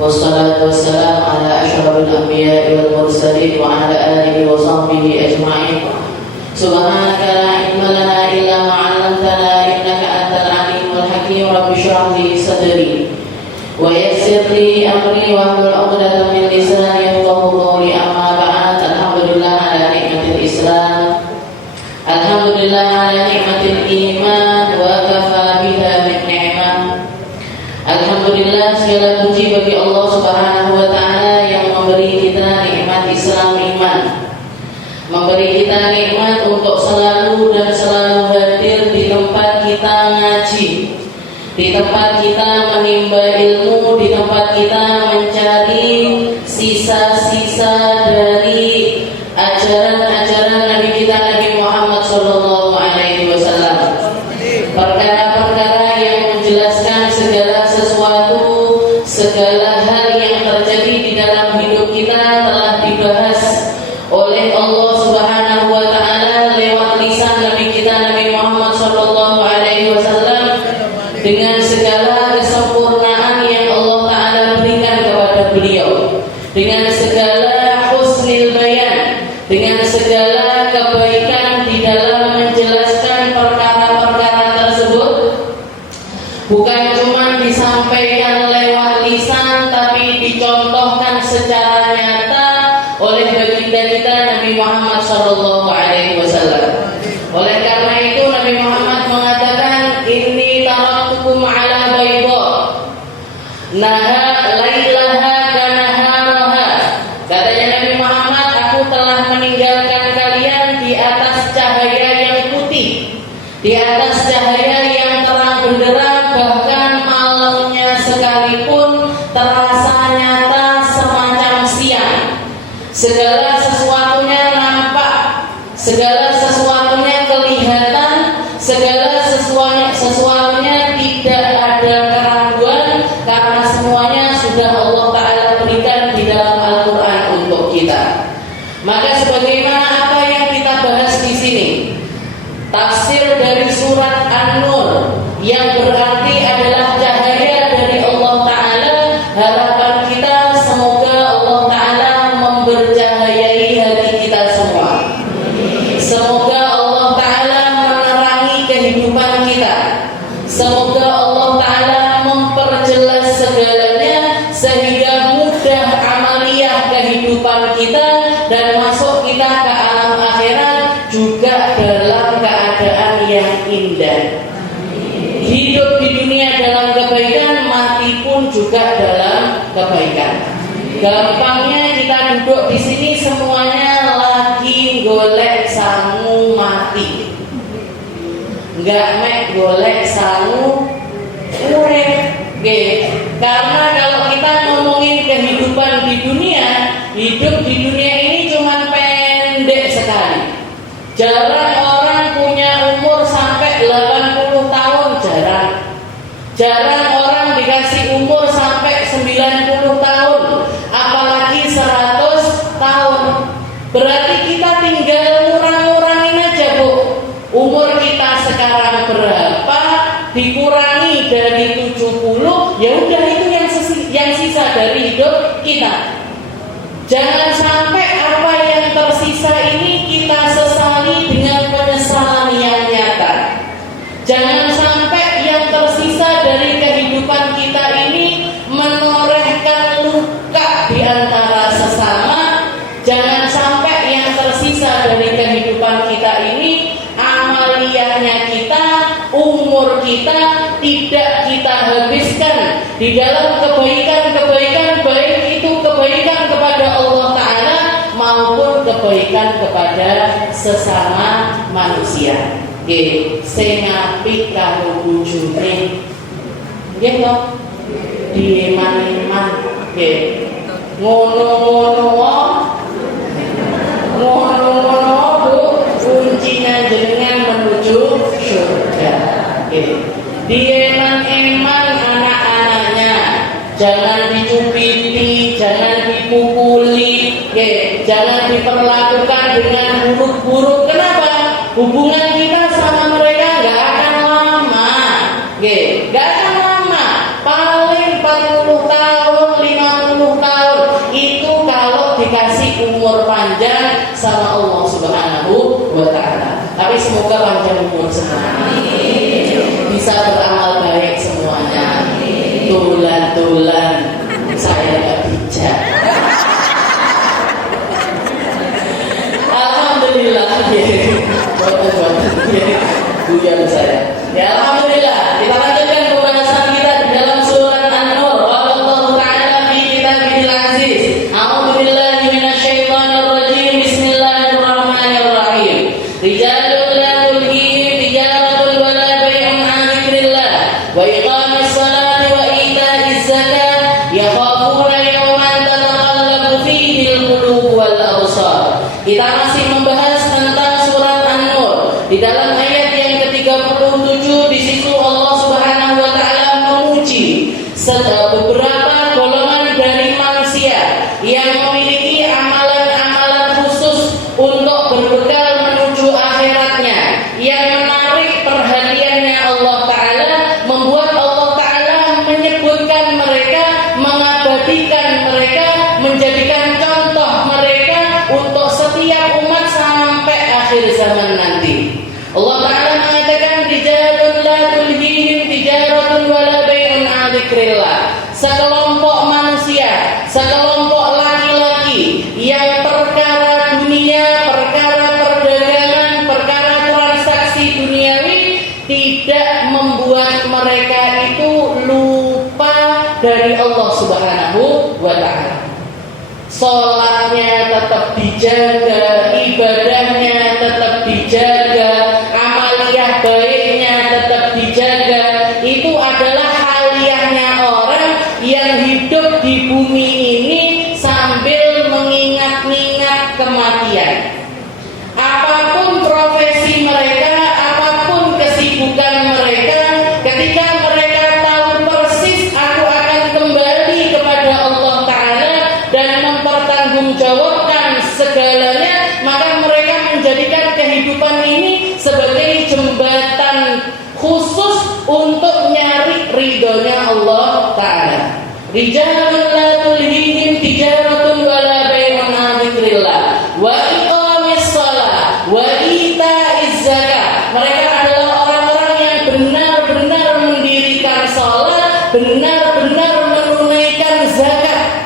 wassalatu wassalamu ala asyrafil anbiya'i wal mursalin wa ala alihi wa sahbihi ajma'in. Subhanaka la ilma lana illa ma 'allamtana innaka antal alimul hakim. Rabbi shrah li sadri wa yassir li amri wa hlul 'uqdatam min lisani yafqahu qawli. Amma ba'd. Alhamdulillah ala nikmatil Islam, alhamdulillah ala nikmatil iman, wa kafa biha min ni'mah. Alhamdulillah, segala puji bagi Allah Subhanahu wa ta'ala yang memberi kita nikmat Islam iman, memberi kita nikmat untuk selalu dan selalu hadir di tempat kita ngaji, di tempat kita menimba ilmu, di tempat kita mencari sisa-sisa dari ajaran-ajaran Nabi kita Nabi Muhammad sallallahu alaihi wasallam. Perkara-perkara yang menjelaskan segala sesuatu, segala hal yang terjadi di dalam hidup kita telah dibahas oleh Allah Subhanahu wa ta'ala lewat lisan Nabi kita Nabi Muhammad sallallahu alaihi wasallam dengan segala kesempurnaan yang Allah ta'ala berikan kepada beliau, dengan segala husnil bayan, dengan segala kebaikan di dalam menjelaskan perkara-perkara tersebut. Bukan cuma disampaikan lewat lisan, tapi dicontohkan secara nyata oleh baginda kita Nabi Muhammad sallallahu alaihi wasallam. Oleh karena itu Nabi Muhammad mengatakan, inni taraktukum ala bayda naha lailaha kanaharaha. Katanya Nabi Muhammad, aku telah meninggalkan kalian di atas cahaya yang putih, di atas cahaya yang terang benderang, bahkan malamnya sekalipun terasa nyata semacam siang. Segala sesuatunya nampak, segala sesuatunya kelihatan, segala sesuatunya tidak ada keraguan, karena semuanya sudah Allah Ta'ala berikan di dalam Al-Quran untuk kita. Maka sebagaimana apa yang kita bahas di sini, tafsir dari surat An-Nur yang berarti adalah cahaya dari Allah Ta'ala. Harapan kita semoga Allah Ta'ala membercahayai hati kita semua. Semoga Allah Ta'ala menerangi kehidupan kita. Semoga Allah Ta'ala memperjelas segalanya sehingga mudah amaliyah kehidupan kita dan masuk kita ke alam akhirat juga dalam keadaan yang indah. Hidup di dunia dalam kebaikan, mati pun juga dalam kebaikan. Gampangnya kita duduk di sini semuanya lagi golek sangu mati, nggak mek golek sangu urip. Karena kalau kita ngomongin kehidupan di dunia, hidup di dunia ini cuma pendek sekali. Jarang orang punya umur sampai 80 tahun, jarang. Jarang orang dikasih umur sampai 90 tahun, apalagi 100 tahun. Berarti kita tinggal ngurang-ngurangin aja, Bu. Umur kita sekarang berapa, dikurangi dari 70, ya udah itu yang sisa dari hidup kita. Jangan sampai apa yang tersisa ini kita sesali dengan penyesalan yang nyata. Jangan sampai yang tersisa dari kehidupan kita ini menorehkan luka di antara sesama. Jangan sampai yang tersisa dari kehidupan kita ini, amaliyahnya kita, umur kita tidak kita habiskan di dalam kebaikan-kebaikan, baik itu kebaikan kepada Allah Ta'ala maupun kebaikan kepada sesama manusia. Sing apik karo bojone, nggih to, dieman-eman, nggih. Ngono-ngono Bu, kuncinya jenengan menuju surga. Dieman-eman anak-anaknya, jangan dicubiti, jangan dipukuli, jangan diperlakukan dengan buruk-buruk. Kenapa? Hubungan kita sama mereka nggak akan lama, nggak akan lama. Paling 40 tahun, 50 tulan-tulan saya gak bijak. Alhamdulillah ya. Buatan-buatan ya. Guyon saya. Ya alhamdulillah. Kita lanjutkan pembahasan kita di dalam surat An-Nur. Wallahu ta'ala fi kitabil aziz. A'udzu billahi minasyaitonir rajim. Bismillahirrahmanirrahim. Rijalun la tulhihim tijaratun wa la bai'un 'an dzikrillah wa iqamis salati wa ita'iz zakat yakhafuna yawman tataqallabu fihi al-qulub wal absar. Kita masih membahas tentang surat An-Nur. Di dalam ayat yang ke-37 di situ Allah Subhanahu wa taala memuji beberapa golongan dari manusia yang memiliki amalan-amalan khusus untuk berbekal menuju akhiratnya, yang menarik perhatiannya Allah taala, membuat Allah taala menyebutkan mereka, mengabadikan mereka, menjadikan contoh mereka untuk setiap umat sampai akhir zaman nanti. Allah Ta'ala mengatakan rijalun la tulhihim tijaratun wa la bai'un 'an dzikrillah. Sekelompok manusia, sekelompok laki-laki yang perkara dunia, perkara perdagangan, perkara transaksi duniawi tidak membuat mereka itu lupa dari Allah Subhanahu wa taala. Salatnya tetap dijaga, ibadahnya tetap dijaga, amaliyah baiknya tetap dijaga. Itu adalah haliahnya orang yang hidup di bumi ini sambil mengingat-ingat kematian. Apapun profesi mereka, apapun kesibukan mereka, ketika mereka tahu persis aku akan kembali kepada Allah Ta'ala dan mempertanggungjawabkan segalanya, maka mereka menjadikan kehidupan ini sebagai jembatan khusus untuk nyari ridhonya Allah Ta'ala. Rijalun la tulhihim tijaratun wa la bai'un 'an dzikrillah wa iqamis shalah wa ita'iz zakat. Mereka adalah orang-orang yang benar-benar mendirikan salat, benar-benar menunaikan zakat.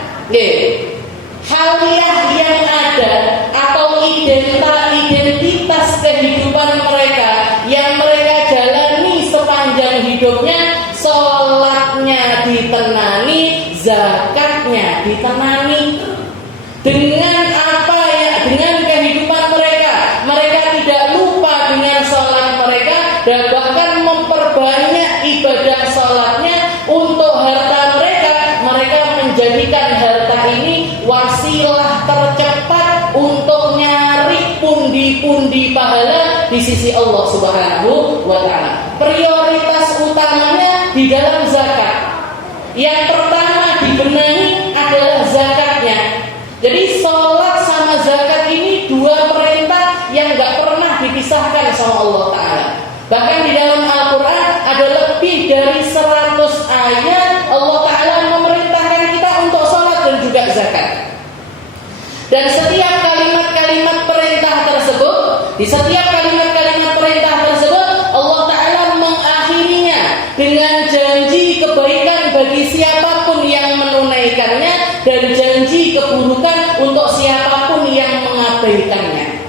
Haliah yang ada atau identitas kehidupan mereka yang mereka jalani sepanjang hidupnya, sholatnya ditenani, zakatnya ditenani. Dengan apa ya? Dengan kehidupan mereka, mereka tidak lupa dengan sholat mereka dan bahkan memperbanyak ibadah sholatnya. Untuk harta mereka, mereka menjadikan harta ini wasilah tercepat untuk nyari pundi-pundi pahala di sisi Allah Subhanahu wa taala. Prioritas utamanya di dalam zakat. Yang pertama dibenahi adalah zakatnya. Jadi sholat sama zakat ini dua perintah yang gak pernah dipisahkan sama Allah Ta'ala. Bahkan di dalam Al-Quran ada lebih dari 100 ayat Allah Ta'ala memerintahkan kita untuk sholat dan juga zakat. Dan setiap kalimat-kalimat perintah tersebut, di setiap kalimat-kalimat perintah tersebut, Allah Ta'ala mengakhirinya dengan janji kebaikan bagi siapapun yang menunaikannya dan janji keburukan untuk siapapun yang mengabaikannya.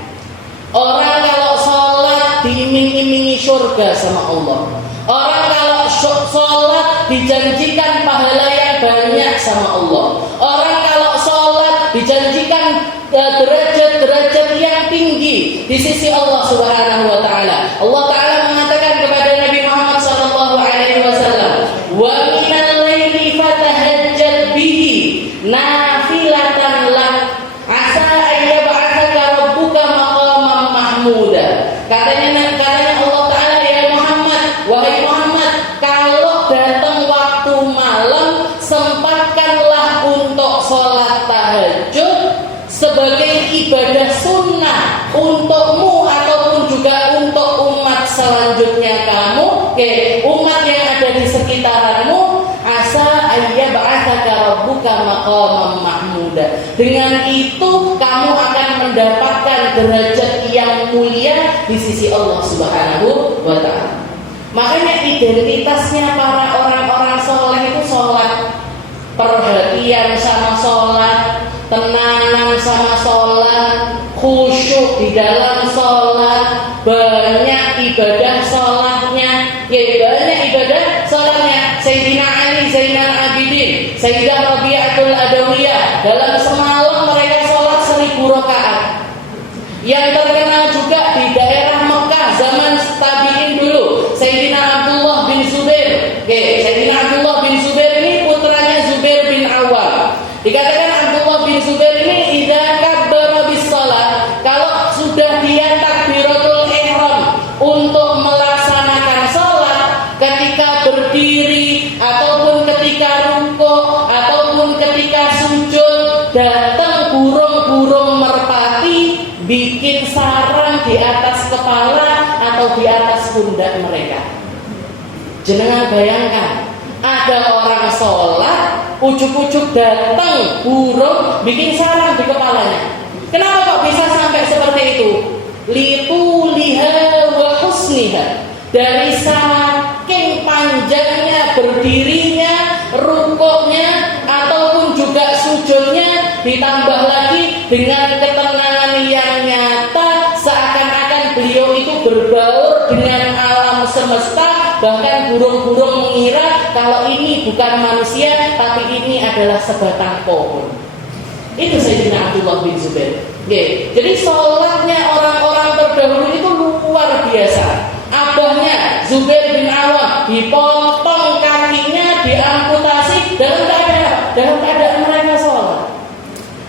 Orang kalau sholat diiming-imingi surga sama Allah. Orang kalau sholat dijanjikan pahala yang banyak sama Allah. Orang kalau sholat dijanjikan derajat-derajat yang tinggi di sisi Allah Subhanahu wa taala. Allah Ta'ala mengatakan kepada Nabi Muhammad sallallahu alaihi wasallam, "Wa minal laili fatahajjat bihi nafilatan lak asa ayyab'atsaka rabbuka maqaman mahmuda." Katanya Allah Ta'ala, ya Muhammad, wahai Muhammad, kalau datang waktu malam, sempatkanlah untuk sholat tahajud sebagai ibadah sunnah untukmu ataupun juga untuk umat selanjutnya kamu, umat yang ada di sekitaranmu. Asa ayyab'atsaka rabbuka maqaman mahmuda. Dengan itu kamu akan mendapatkan derajat yang mulia di sisi Allah Subhanahu wa taala. Makanya identitasnya para orang-orang soleh itu sholat, perhatian sama sholat, tenanan sama sholat, khusyuk di dalam sholat, banyak ibadah sholatnya. Ya, banyak ibadah sholatnya. Sayyidina Ali Zainal Abidin, Sayyidah Rabi'atul Adawiyah, dalam semalam mereka sholat 1000 rakaat. Yang terkenal juga di daerah Mekah zaman tabi'in dulu, Sayyidina Abdullah bin Zubair. Sayyidina Abdullah bin Zubair ini putranya Zubair bin Awam. Dikatakan Abdullah bin Zubair ini idza kabbara bis shalah, kalau sudah dia takbiratul ihram untuk melaksanakan salat, ketika berdiri ataupun ketika rukuk ataupun ketika sujud, datang burung-burung merpati bikin sarang di atas kepala atau di atas pundak mereka. Jenengan bayangkan, ada orang sholat, ujuk-ujuk datang burung bikin sarang di kepalanya. Kenapa kok bisa sampai seperti itu? Liha wa husniha, dari saking panjangnya berdirinya, rukuknya ataupun juga sujudnya, ditambah lagi dengan ketenangan yang nyata, seakan-akan beliau itu berbaur dengan alam semesta. Bahkan burung-burung mengira kalau ini bukan manusia, tapi ini adalah sebatang pohon. Itu Sayyidina Abdullah bin Zubair. Jadi sholatnya orang-orang terdahulu itu luar biasa. Abahnya Zubair bin Awam dipotong kakinya, diamputasi dalam keadaan mereka sholat.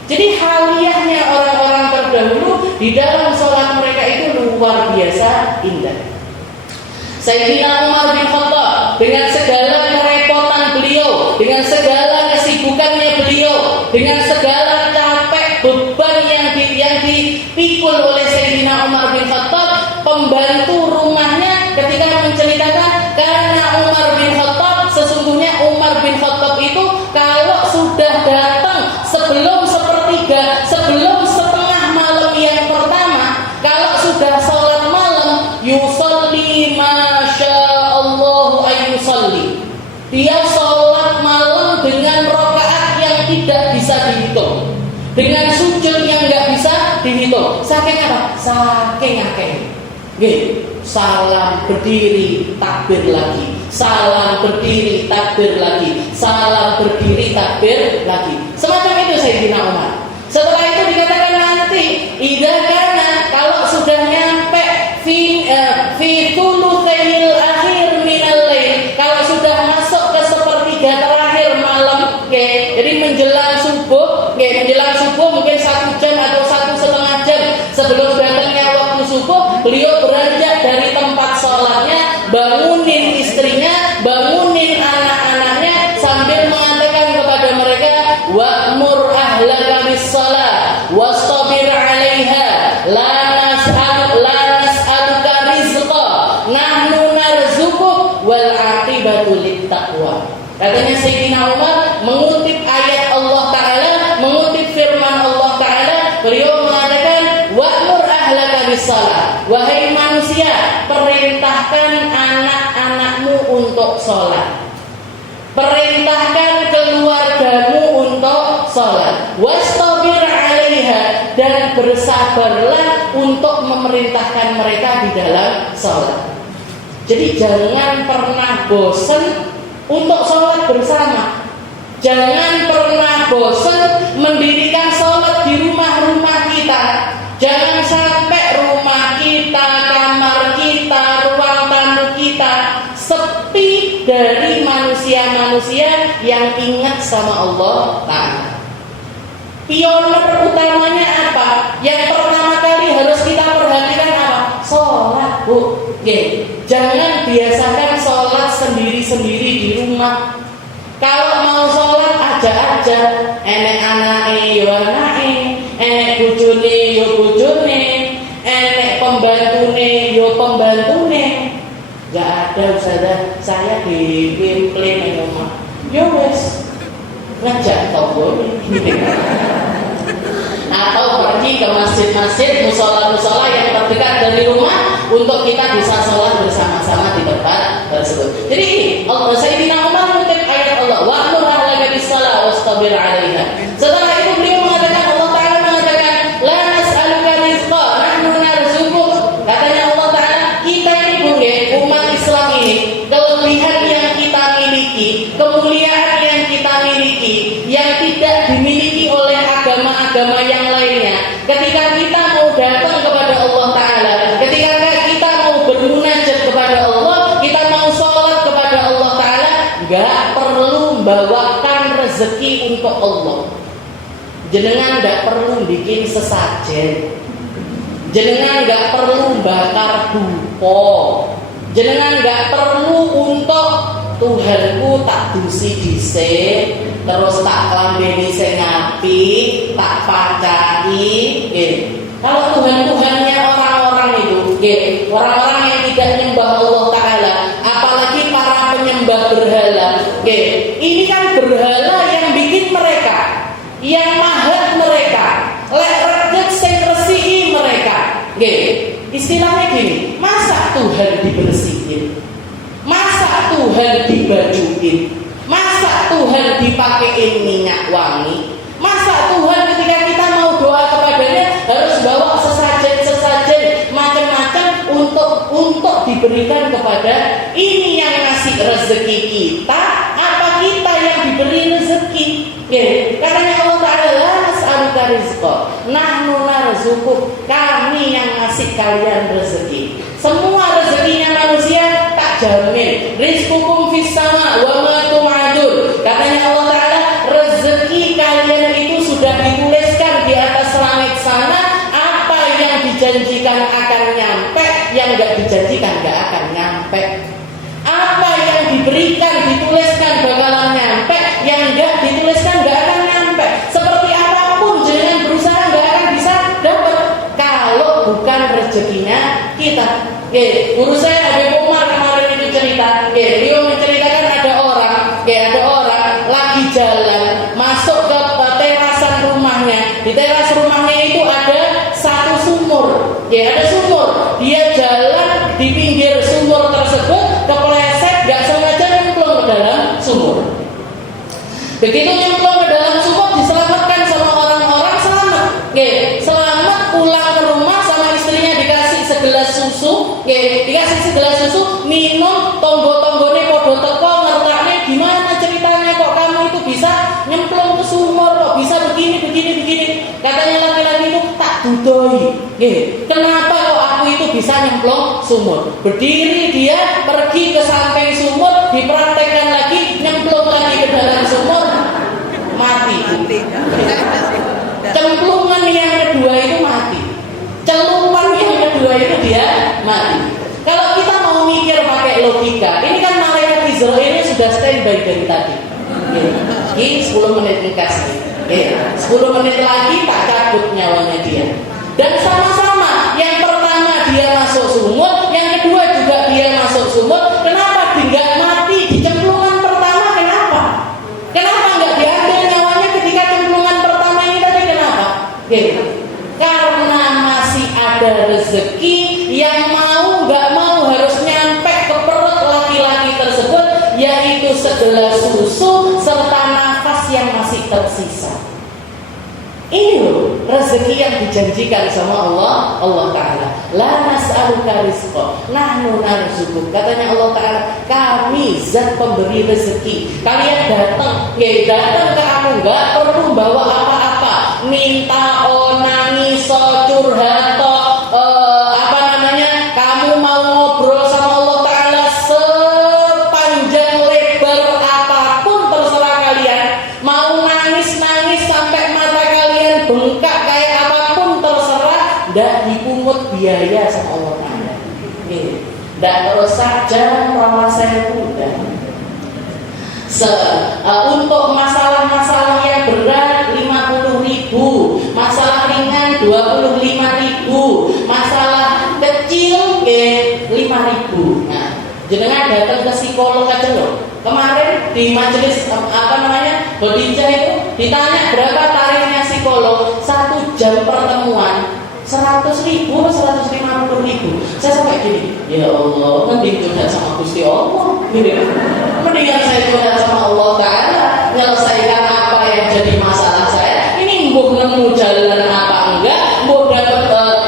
Jadi haliyahnya orang-orang terdahulu di dalam sholat mereka itu luar biasa indah. Sayyidina Umar bin Khattab dengan segala kerepotan beliau, dengan segala kesibukannya beliau, dengan segala capek beban yang dipikul oleh Sayyidina Umar bin Khattab, pembantu rumahnya ketika menceritakan, karena Umar bin Khattab, sesungguhnya Umar bin Khattab itu kalau sudah datang sebelum setengah malam yang pertama, kalau sudah sholat malam, yusalli masyaallahu ayyusalli, dia sholat malam dengan rakaat yang tidak bisa dihitung, dengan sujud yang nggak bisa dihitung. Saking apa? Saking akeh. Salam berdiri, takbir lagi. Salam berdiri, takbir lagi. Salam berdiri, takbir lagi. Semacam itu Sayyidina Umar. Setelah itu dikatakan nanti, idza kana, kalau sudah nyampe fi thulutsayil akhir minal lail, kalau sudah masuk ke sepertiga terakhir malam, jadi menjelang subuh mungkin 1 jam atau 1,5 jam sebelum datangnya waktu subuh, beliau beranjak dari tempat sholatnya, bangunin istrinya, bangunin anak-anaknya sambil mengatakan kepada mereka, wa'mur ahlaka bis-shalah wastabir 'alaiha, la nas'aluka rizqa nahnu narzuquk wal 'aqibatu lit-taqwa. Katanya Sayyidina Umar mengutip ayat Allah Ta'ala, mengutip firman Allah Ta'ala, beliau mengatakan, wa'mur ahlaka bis-shalah, wahai manusia, perintahkan anak-anakmu untuk sholat, perintahkan keluargamu untuk sholat, wastabir 'alaiha, dan bersabarlah untuk memerintahkan mereka di dalam sholat. Jadi jangan pernah bosan untuk sholat bersama. Jangan pernah bosan mendirikan sholat di rumah-rumah kita. Jangan sampai rumah kita, kamar kita, ruang tamu kita sepi dari manusia-manusia yang ingat sama Allah Ta'ala. Pioner utamanya apa? Yang pertama kali harus kita perhatikan apa? Sholat, Bu. Jangan biasakan sholat sendiri-sendiri di rumah. Kalau mau sholat aja, enek anake yo anake, enek bojone yo bojone, enek pembantune yo pembantune. Gak ada Ustazah, saya dipimpin di rumah. Yo wes, ngajak tonggo. Atau pergi ke masjid-masjid, musola-musola yang terdekat dari rumah, untuk kita bisa sholat bersama-sama di tempat tersebut. Jadi ini Sayyidina Umar mengutip ayat Allah, wa'mur ahlaka bis-shalah wastabir 'alaiha. Setelah itu beliau mengatakan, Allah Ta'ala mengatakan, la nas'aluka rizqa nahnu narzuquk. Katanya Allah Ta'ala, kita ini umat Islam ini, kelebihan yang kita miliki, kemuliaan yang kita miliki, yang tidak dimiliki oleh agama-agama yang lainnya. Ketika kita mau datang kepada Allah Ta'ala, ketika kita mau bermunajat kepada Allah, kita mau sholat kepada Allah Ta'ala, gak perlu membawakan rezeki untuk Allah. Jenengan gak perlu bikin sesajen, jenengan gak perlu bakar dupo, jenengan gak perlu untuk Tuhanku tak dusi dhisik, terus tak klambeni sing apik, tak pacai, nggih. Kalau Tuhan-tuhannya orang-orang itu, nggih, orang-orang yang tidak nyembah Allah Ta'ala, apalagi para penyembah berhala, nggih. Ini kan berhala yang bikin mereka, yang mahat mereka, lek reget sing resihi mereka, nggih. Istilahnya gini, masa Tuhan dibersihin? Masa Tuhan dibajuin? Masa Tuhan dipakein minyak wangi? Masa Tuhan ketika kita mau doa kepadanya harus bawa sesajen-sesajen macam-macam untuk diberikan kepada ini yang ngasih rezeki kita, apa kita yang diberi rezeki? Katanya Allah Ta'ala, la nas'aluka rizqa nahnu narzuquk, kami yang ngasih kalian rezeki. Semua rezekinya manusia tak jamin. Rizqukum fis sama wa ma tu'adun. Katanya Allah Ta'ala, rezeki kalian itu sudah dituliskan di atas langit sana. Apa yang dijanjikan akan nyampe, yang enggak dijanjikan enggak akan nyampe. Apa yang diberikan dituliskan bakalan nyampe, yang enggak dituliskan enggak akan nyampe. Seperti apapun jangan berusaha enggak akan bisa dapat kalau bukan rezekinya kita. Guru saya Habib Umar kemarin itu cerita, beliau menceritakan ada orang lagi jalan masuk ke terasan rumahnya. Di teras rumahnya itu ada satu sumur, ada sumur. Dia jalan di pinggir sumur tersebut, kepleset, gak sengaja nyemplung ke dalam sumur. Begitu nyemplung ke dalam sumur, diselamatkan sama orang-orang, selamat. Selamat pulang ke rumah sama istrinya, dikasih segelas susu, minum, tonggo-tonggone podo teko ngertakne, gimana ceritanya kok kamu itu bisa nyemplung ke sumur, kok bisa begini. Katanya laki-laki itu tak dudoi. Kenapa kok aku itu bisa nyemplung sumur? Berdiri dia pergi ke samping sumur, dipraktekkan lagi, nyemplung lagi ke dalam sumur, mati. Cemplungan yang kedua itu mati. Celupan yang kedua itu dia mati. Kalau kita mau mikir pakai logika, ini kan malaikat Israel ini sudah standby dari tadi. Ini 10 menit dikasih. 10 menit lagi tak cabut nyawanya dia. Dan sama-sama, yang pertama dia masuk sumur, yang kedua juga dia masuk sumur. Kenapa nggak mati di cemplungan pertama? Kenapa? Kenapa nggak diambil nyawanya ketika cemplungan pertama ini tadi? Kenapa? Karena masih ada rezeki yang mau nggak mau harus nyampe ke perut laki-laki tersebut, yaitu segelas susu serta nafas yang masih tersisa. Ini loh rezeki yang dijanjikan sama Allah Ta'ala. La nas'aluka rizqa nahnu narzuquk. Katanya Allah Ta'ala, kami zat pemberi rezeki. Kalian datang ke aku, nggak perlu bawa apa-apa, minta onani so curhat, kamu mau ngobrol sama Allah Ta'ala sepanjang lebar apapun terserah kalian. Mau nangis-nangis sampai mata kalian bengkak kayak apapun terserah, nggak dipungut biaya sama Allah Ta'ala. Nggak rusak jam rawa saya muda. Untuk masalah-masalah yang berat 50.000, masalah ringan 25.000, masalah kecil 5.000. Nah, jenengan datang ke psikolog aja loh. Kemarin di majelis Bodinja itu ditanya berapa tarifnya psikolog, 1 jam pertemuan 100.000 atau 150.000. Saya sampai gini, ya Allah, mending curhat sama Gusti Allah. Mendingan saya curhat sama Allah Ta'ala, menyelesaikan apa yang jadi masalah saya. Ini mbuh nemu jalan apa enggak, mbuh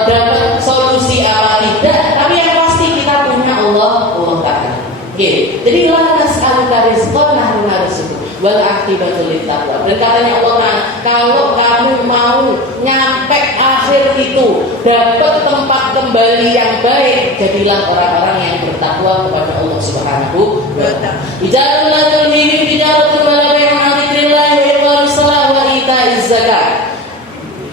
dapat solusi apa tidak. Tapi yang pasti kita punya Allah Ta'ala. Oke, jadi la nas'aluka rizqan nahnu narzuquka wal aqibatu littaqwa. Dan katanya Allah Ta'ala, kalau kamu mau nyampe akhir itu dapat tempat kembali yang baik, jadilah orang-orang yang bertakwa kepada Allah Subhanahu wa ta'ala. Ijarul la tulhihim tijaratun wa la bai'un 'an dzikrillah wa iqamis shalah wa ita'iz zakat.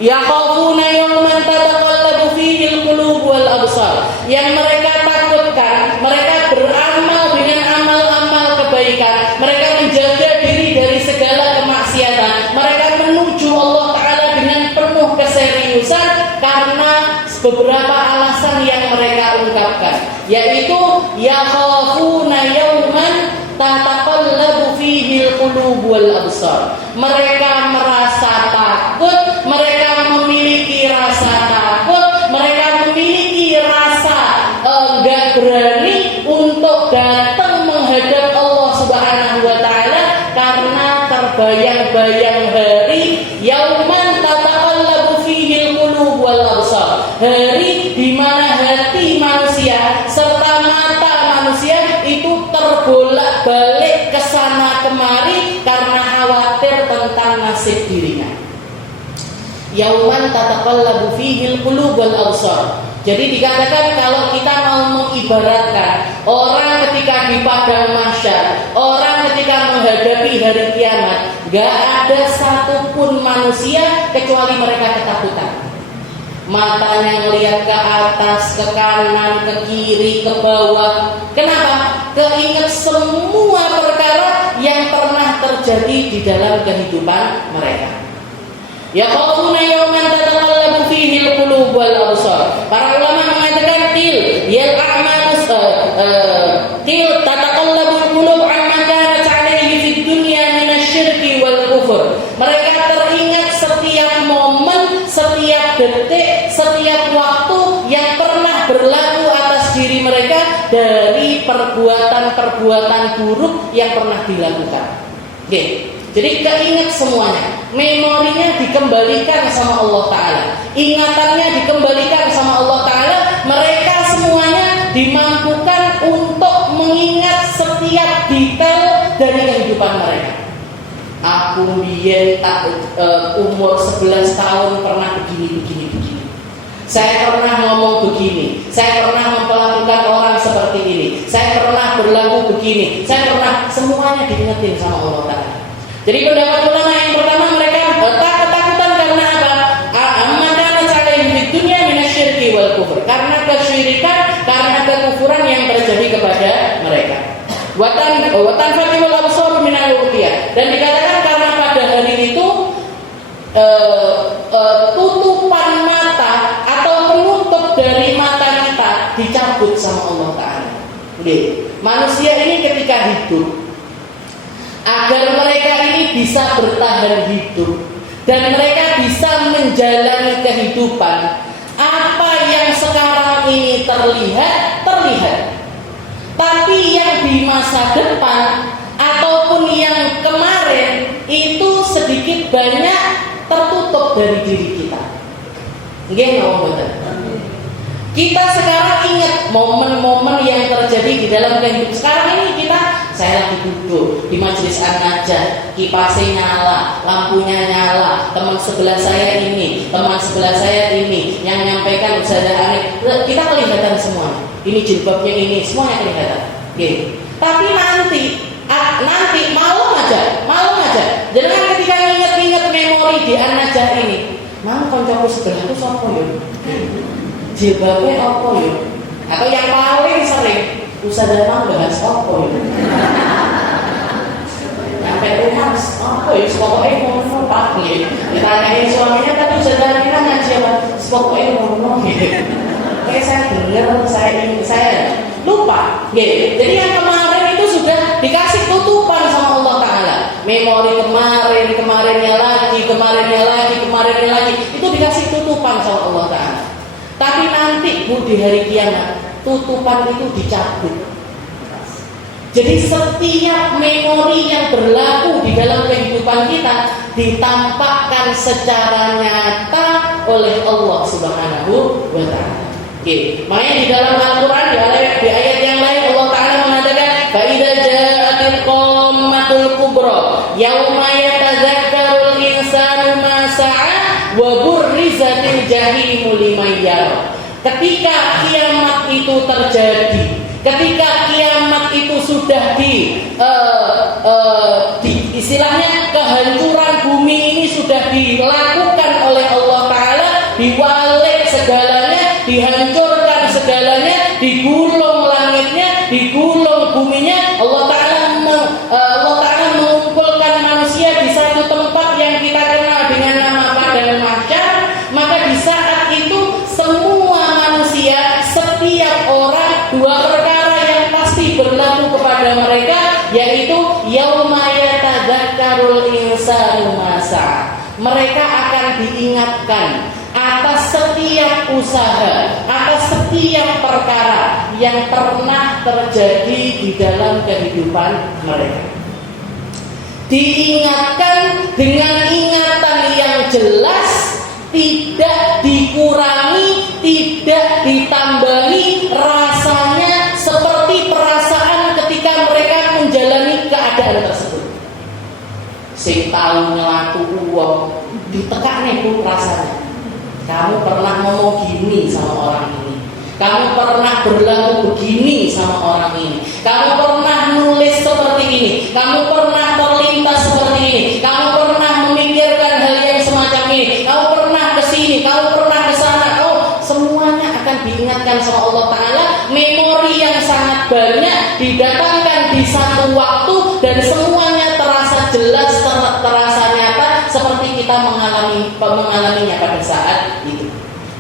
Yakhafuna yawman tataqallabu fihi al-qulub wal absar. Yang mereka takutkan, mereka beramal dengan amal-amal kebaikan, mereka menjaga diri dari segala kemaksiatan, mereka menuju Allah Ta'ala dengan penuh keseriusan karena beberapa alasan yang mereka ungkapkan, yaitu yakhafuna yawman tataqallabu fihi al-qulub wal absar. Mereka merasa takut, mereka memiliki rasa takut, mereka memiliki rasa enggak berani untuk datang menghadap Allah Subhanahu wa Ta'ala karena terbayang-bayang hari yauman tataqallabu fihi al-qulub wal absar, hari di mana hati manusia serta mata manusia itu terbolak-balik ke sana kemari karena khawatir tentang nasib dirinya. Yauman tataqallabu fihi al-qulub wal absar. Jadi dikatakan kalau kita mau mengibaratkan orang ketika di padang mahsyar, orang ketika menghadapi hari kiamat, gak ada satupun manusia kecuali mereka ketakutan. Matanya ngelihat ke atas, ke kanan, ke kiri, ke bawah. Kenapa? Keinget semua perkara yang pernah terjadi di dalam kehidupan mereka. Yakhafuna yawman tataqallabu fihi al-qulub wal absar. Para ulama mengatakan yal a'malus til tataqallabu al-qulub amma kanat 'alaihi fid dunya min asy-syirki wal kufur. Mereka teringat setiap momen, setiap detik, setiap waktu yang pernah berlaku atas diri mereka dari perbuatan-perbuatan buruk yang pernah dilakukan. Oke. Jadi keinget semuanya, memorinya dikembalikan sama Allah Ta'ala, ingatannya dikembalikan sama Allah Ta'ala. Mereka semuanya dimampukan untuk mengingat setiap detail dari kehidupan mereka. Aku biyen umur 11 tahun pernah begini. Saya pernah ngomong begini, saya pernah melakukan orang seperti ini, saya pernah berlaku begini, saya pernah, semuanya diingetin sama Allah Ta'ala. Jadi pendapat ulama yang pertama, mereka ketakutan karena apa? Amma kana sa'alaihi fid dunya minasyirki wal kufur. Karena kesyirikan, karena kekufuran yang terjadi kepada mereka. Watan fatimul absar minal ruqyah. Dan dikatakan karena pada hari itu tutupan mata atau penutup dari mata kita dicabut sama Allah Ta'ala. Manusia ini ketika hidup, agar mereka ini bisa bertahan hidup dan mereka bisa menjalani kehidupan, apa yang sekarang ini terlihat, tapi yang di masa depan ataupun yang kemarin itu sedikit banyak tertutup dari diri kita. Nggih, kita sekarang ingat momen-momen yang terjadi di dalam kehidupan. Sekarang ini saya lagi duduk di majelis an-najah, kipasnya nyala, lampunya nyala, teman sebelah saya ini, yang menyampaikan Ustazah Arif, kita kelihatan semua. Ini jilbabnya ini, semuanya kelihatan. Okay. Tapi nanti malam aja. Jangan ketika ingat memori di an-najah ini, mang koncoku sebelah itu sapa yo? Jilbabnya apa yo? Atau yang paling sering Ustazah mang bahas apa yo? Sampai rumah apa ya? Pokoknya ngomong pak nih. Ditanyain suaminya tapi Ustazah Rina ngaji apa? Pokoknya ngomong gitu. Kayak saya dengar, saya lupa. Gitu. Jadi yang kemarin itu sudah dikasih tutupan sama Allah Ta'ala. Memori kemarinnya lagi, itu dikasih tutupan sama Allah Ta'ala. Tapi nanti Bu, di hari kiamat tutupan itu dicabut. Jadi setiap memori yang berlaku di dalam kehidupan kita ditampakkan secara nyata oleh Allah Subhanahu wa Ta'ala. Oke, makanya di dalam Al-Quran di ayat yang lain Allah Ta'ala mengatakan fa idza ja'atil qammatul kubra yauma yatadzakkarul insanu ma sa'a wa burrizatil jahimu liman yara. Ketika kiamat itu terjadi, ketika kiamat itu sudah istilahnya kehancuran bumi ini sudah dilakukan oleh Allah Ta'ala, diwalik segalanya, dihancurkan segalanya, digulung langitnya, digulung buminya. Allah Ta'ala mengumpulkan manusia di satu tempat yang kita kenal dengan nama Padang Mahsyar. Maka di saat itu semua manusia, setiap orang, dua perkara yang pasti berlaku kepada mereka, yaitu yauma yatadzakkarul insanu ma sa'a. Mereka akan diingatkan atas setiap usaha, atas setiap perkara yang pernah terjadi di dalam kehidupan mereka. Diingatkan dengan ingatan yang jelas, tidak dikurangi, tidak ditambahi, rasanya seperti perasaan ketika mereka menjalani keadaan tersebut. Sing tahu ngelaku uang ditekakne pun rasanya. Kamu pernah ngomong gini sama orang ini, kamu pernah berlaku begini sama orang ini, kamu pernah nulis seperti ini, kamu pernah terlintas seperti ini, kamu pernah memikirkan hal yang semacam ini, kamu pernah kesini, kamu pernah kesana. Oh, semuanya akan diingatkan sama Allah Ta'ala. Memori yang sangat banyak didatangkan di satu waktu dan semuanya terasa jelas, terasa nyata seperti kita mengalaminya pada saat itu.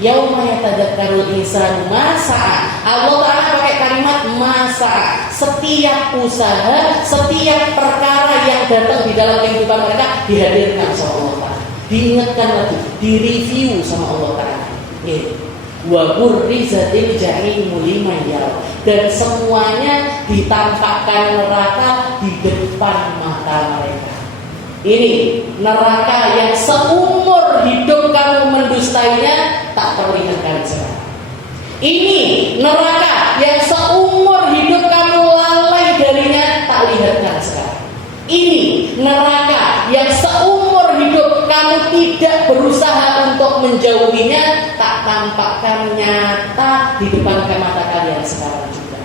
Yauma yatadzakkarul insanu ma sa'a. Allah Ta'ala pakai kalimat ma sa'a. Setiap usaha, setiap perkara yang datang di dalam kehidupan mereka dihadirkan sama Allah Ta'ala, diingatkan lagi, direview sama Allah Ta'ala. Wa burrizatil jahimu liman yara. Dan semuanya ditampakkan neraka di depan mata mereka. Ini neraka yang seumur hidup kamu mendustainya tak terlihatkan sekarang. Ini neraka yang seumur hidup kamu lalai darinya tak lihatkan sekarang. Ini neraka yang seumur hidup kamu tidak berusaha untuk menjauhinya, tak tampakkan nyata di depan mata kalian sekarang juga.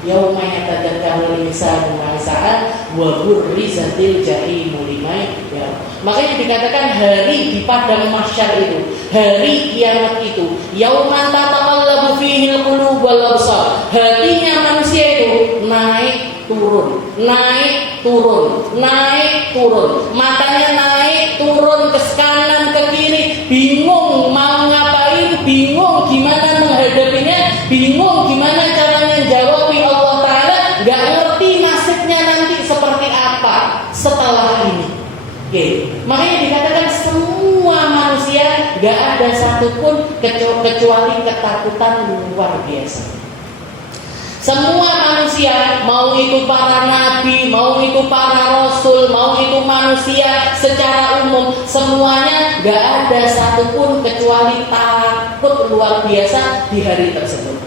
Yauma yatadzakkarul insanu ma sa'a wa burrizatil jahimu liman yara. Makanya dikatakan hari di padang mahsyar itu, hari kiamat itu, yauma tataqallabu fihil qulub wal absar. Hatinya manusia itu naik turun, naik turun, naik turun. Matanya naik turun ke kanan ke kiri, bingung mau ngapain, bingung gimana menghadapinya, bingung gimana caranya jawabi Allah Ta'ala, gak ngerti nasibnya nanti seperti apa setelah ini. Makanya dikatakan semua manusia gak ada satupun kecuali ketakutan luar biasa. Semua manusia, mau itu para nabi, mau itu para rasul, mau itu manusia secara umum, semuanya gak ada satupun kecuali takut luar biasa di hari tersebut.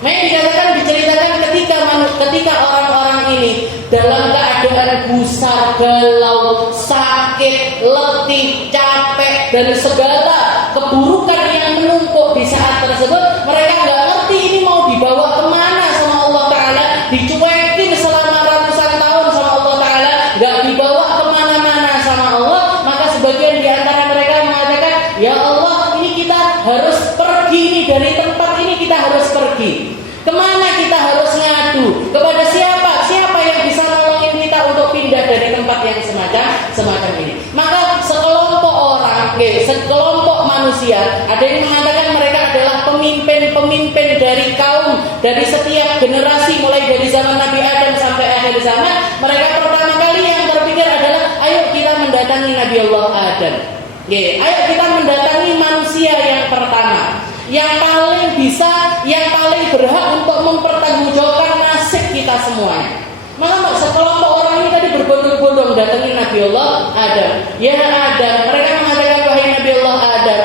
Makanya diceritakan ketika orang-orang ini dalam keadaan gusar, galau, sakit, letih, capek, dan segala keburukan yang menumpuk di saat tersebut, mereka gak ngerti ini mau dibawa kemana sama Allah Ta'ala, dicuekin selama ratusan tahun sama Allah Ta'ala, gak dibawa kemana-mana sama Allah. Maka sebagian di antara mereka mengatakan, ya Allah, ini kita harus pergi nih dari tempat ini, kita harus pergi. Kemana kita harus ngadu? Kepada siapa? Siapa yang bisa nolongin kita untuk pindah dari tempat yang semacam ini? Maka sekelompok orang, sekelompok manusia, ada yang mengatakan mereka adalah pemimpin-pemimpin dari kaum, dari setiap generasi, mulai dari zaman Nabi Adam sampai akhir zaman. Mereka pertama kali yang berpikir adalah, ayo kita mendatangi Nabi Allah Adam. Ayo kita mendatangi manusia yang pertama. yang paling bisa, yang paling berhak untuk mempertanggungjawabkan nasib kita semuanya. Maka sekelompok orang ini tadi berbondong-bondong datangi Nabi Allah Adam. Ya Adam, mereka mengatakan, wahai Nabi Allah Adam,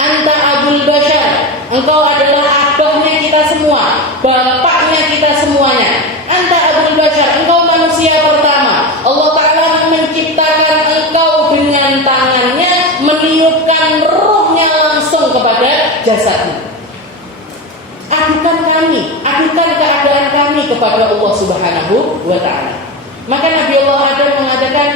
anta abul bashar, engkau adalah abahnya kita semua, bapaknya kita semuanya. Anta abul bashar, engkau manusia pertama. Allah Ta'ala menciptakan engkau dengan tangannya, meniupkan ruhnya langsung kepada jasadmu. Adukan kami, adukan keadaan kami kepada Allah Subhanahu wa Ta'ala. Maka Nabi Allah Adam mengatakan,